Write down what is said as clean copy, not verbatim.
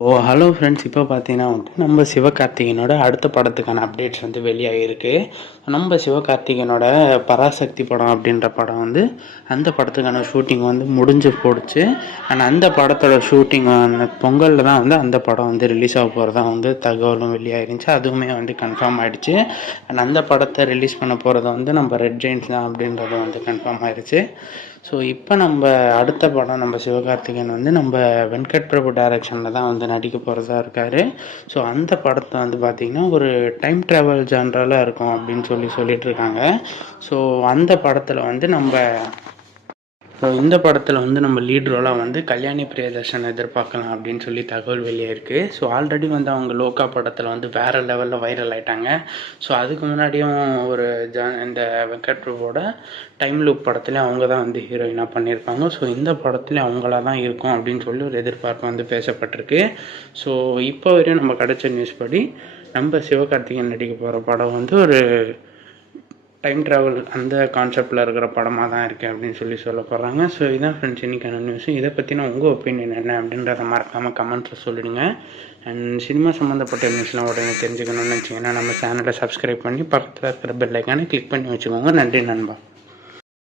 Hello friends. இப்போ பார்த்தீங்கன்னா நம்ம சிவகார்த்திகேயனோட அடுத்த படத்துக்கான அப்டேட்ஸ் வெளியாகிருக்கு. நம்ம சிவகார்த்திகேயனோட பராசக்தி படம் அப்படின்ற படம் அந்த படத்துக்கான ஷூட்டிங் முடிஞ்சு போடுச்சு. அண்ட் அந்த படத்தோட ஷூட்டிங் பொங்கலில் தான் அந்த படம் ரிலீஸ் ஆக போகிறதா தகவலும் வெளியாகிருந்துச்சு. அதுவுமே கன்ஃபார்ம் ஆகிடுச்சு. அண்ட் அந்த படத்தை ரிலீஸ் பண்ண போகிறது நம்ம ரெட் ஜெயின்ஸ் தான் அப்படின்றது கன்ஃபார்ம் ஆயிடுச்சு. ஸோ இப்போ நம்ம அடுத்த படம் நம்ம சிவகார்த்திகேயன் நம்ம வெங்கட் பிரபு டைரக்ஷனில் தான் நடிக்க போகிறதா இருக்கார். ஸோ அந்த படத்தை பார்த்திங்கன்னா ஒரு டைம் ட்ராவல் ஜான்ரால இருக்கும் அப்படின்னு சொல்லிட்டு இருக்காங்க. ஸோ அந்த படத்தில் நம்ம இந்த படத்தில் நம்ம லீட் ரோலாக கல்யாணி பிரியதர்ஷன் எதிர்பார்க்கலாம் அப்படின்னு தகவல் வெளியாயிருக்கு. ஸோ ஆல்ரெடி அவங்க லோகா படத்தில் வேறு லெவலில் வைரல் ஆகிட்டாங்க. ஸோ அதுக்கு முன்னாடியும் ஒரு இந்த வெங்கட் பிரபுவோட டைம் லூப் படத்தில் அவங்க தான் ஹீரோயினாக பண்ணியிருப்பாங்க. ஸோ இந்த படத்துலேயும் அவங்களா தான் இருக்கும் அப்படின்னு ஒரு எதிர்பார்ப்பு பேசப்பட்டிருக்கு. ஸோ இப்போ வரையும் நம்ம கிடைச்ச நியூஸ் படி நம்ம சிவகார்த்திகேயன் நடிக்க போகிற படம் ஒரு டைம் ட்ராவல் அந்த கான்செப்டில் இருக்கிற படமாக தான் இருக்குது அப்படின்னு சொல்ல போகிறாங்க. ஸோ இதான் ஃப்ரெண்ட்ஸ் இன்றைக்கான நியூஸ். இதை பற்றின உங்கள் ஒப்பீனியன் என்ன அப்படின்றத மறக்காமல் கமெண்ட்ஸில் சொல்லிடுங்க. அண்ட் சினிமா சம்மந்தப்பட்ட நியூஸ்லாம் உடனே தெரிஞ்சுக்கணும்னு நினச்சிங்கன்னா நம்ம சேனலை சப்ஸ்கிரைப் பண்ணி பக்கத்தில் இருக்கிற பெல் ஐக்கானை கிளிக் பண்ணி வச்சுக்கோங்க. நன்றி நண்பா.